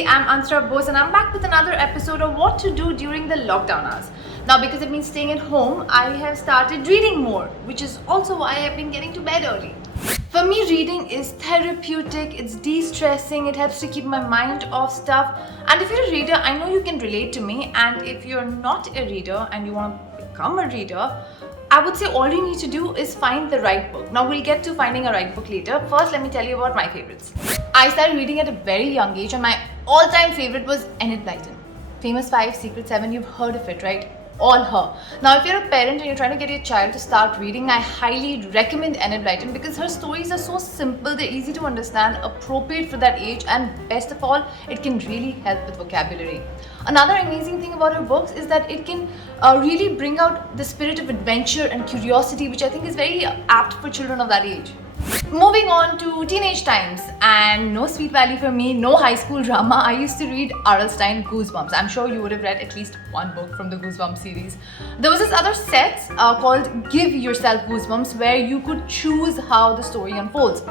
everybody, I'm Ansra Bose and I'm back with another episode of what to do during the lockdown hours. Now, because it means staying at home, I have started reading more, which is also why I've been getting to bed early. For me, reading is therapeutic, it's de-stressing, it helps to keep my mind off stuff. And if you're a reader, I know you can relate to me. And if you're not a reader and you want to become a reader, I would say all you need to do is find the right book. Now, we'll get to finding a right book later. First, let me tell you about my favorites. I started reading at a very young age and my all-time favorite was Enid Blyton. Famous 5, Secret 7, you've heard of it, right? All her. Now, if you're a parent and you're trying to get your child to start reading, I highly recommend Enid Blyton because her stories are so simple, they're easy to understand, appropriate for that age, and best of all, it can really help with vocabulary. Another amazing thing about her books is that it can really bring out the spirit of adventure and curiosity, which I think is very apt for children of that age. Moving on to teenage times, and no Sweet Valley for me, no high school drama. I used to read R.L. Stine Goosebumps. I'm sure you would have read at least one book from the Goosebumps series. There was this other set called Give Yourself Goosebumps, where you could choose how the story unfolds.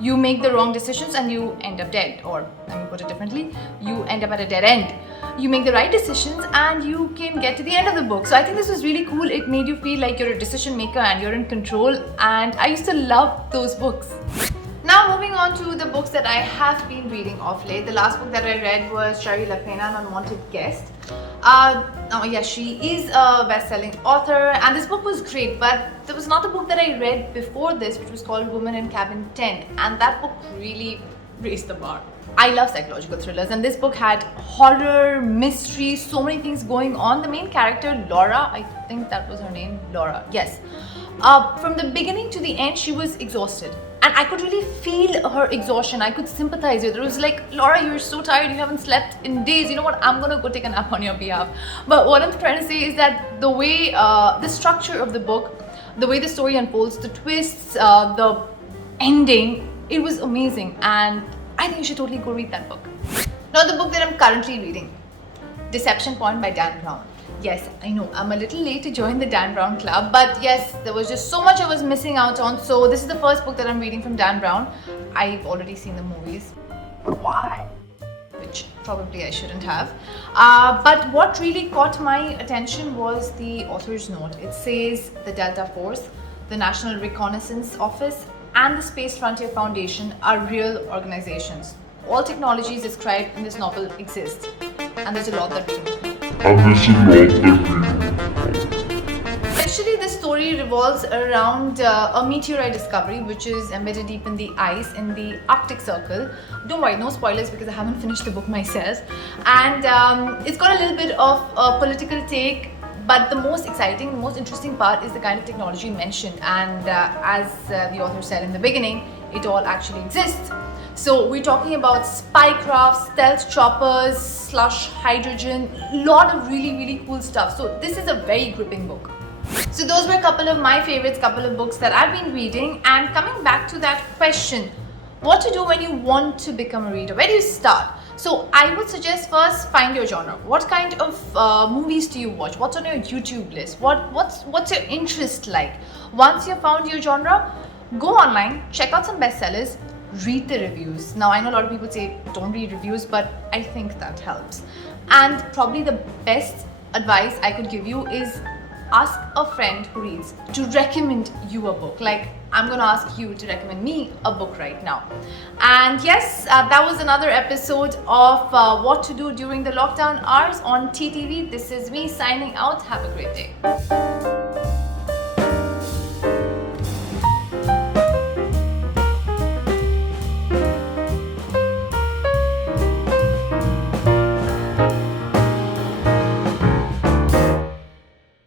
You make the wrong decisions and you end up dead, or let me put it differently, you end up at a dead end. You make the right decisions and you can get to the end of the book. So I think this was really cool. It made you feel like you're a decision maker and you're in control, and I used to love those books. Now, moving on to the books that I have been reading of late. The last book that I read was Shari Lapena, An Unwanted Guest. She is a best-selling author and this book was great, but there was another book that I read before this which was called Woman in Cabin 10, and that book really raised the bar. I love psychological thrillers and this book had horror, mystery, so many things going on. The main character, Laura, I think that was her name, Laura, yes. From the beginning to the end, she was exhausted. And I could really feel her exhaustion. I could sympathize with her. It was like, Laura, you're so tired, you haven't slept in days. You know what? I'm gonna go take a nap on your behalf. But what I'm trying to say is that the way, the structure of the book, the way the story unfolds, the twists, the ending, it was amazing. And I think you should totally go read that book. Now, the book that I'm currently reading, Deception Point by Dan Brown. Yes, I know, I'm a little late to join the Dan Brown club, but yes, there was just so much I was missing out on. So this is the first book that I'm reading from Dan Brown. I've already seen the movies. Why? Which probably I shouldn't have. But what really caught my attention was the author's note. It says the Delta Force, the National Reconnaissance Office, and the Space Frontier Foundation are real organizations. All technologies described in this novel exist, and there's a lot that we don't know. Essentially, this story revolves around a meteorite discovery which is embedded deep in the ice in the Arctic Circle. Don't worry, no spoilers because I haven't finished the book myself. And it's got a little bit of a political take, but the most exciting, the most interesting part is the kind of technology mentioned. And as the author said in the beginning, it all actually exists. So we're talking about spy crafts, stealth choppers, slush hydrogen, lot of really cool stuff. So this is a very gripping book. So those were a couple of my favorites, couple of books that I've been reading. And coming back to that question, what to do when you want to become a reader? Where do you start? So I would suggest first find your genre. What kind of movies do you watch? What's on your YouTube list? What's your interest like? Once you've found your genre, go online, check out some bestsellers, read the reviews. Now, I know a lot of people say don't read reviews, but I think that helps. And probably the best advice I could give you is ask a friend who reads to recommend you a book. Like, I'm gonna ask you to recommend me a book right now. And yes, that was another episode of What to Do During the Lockdown Hours on TTV. This is me signing out. Have a great day.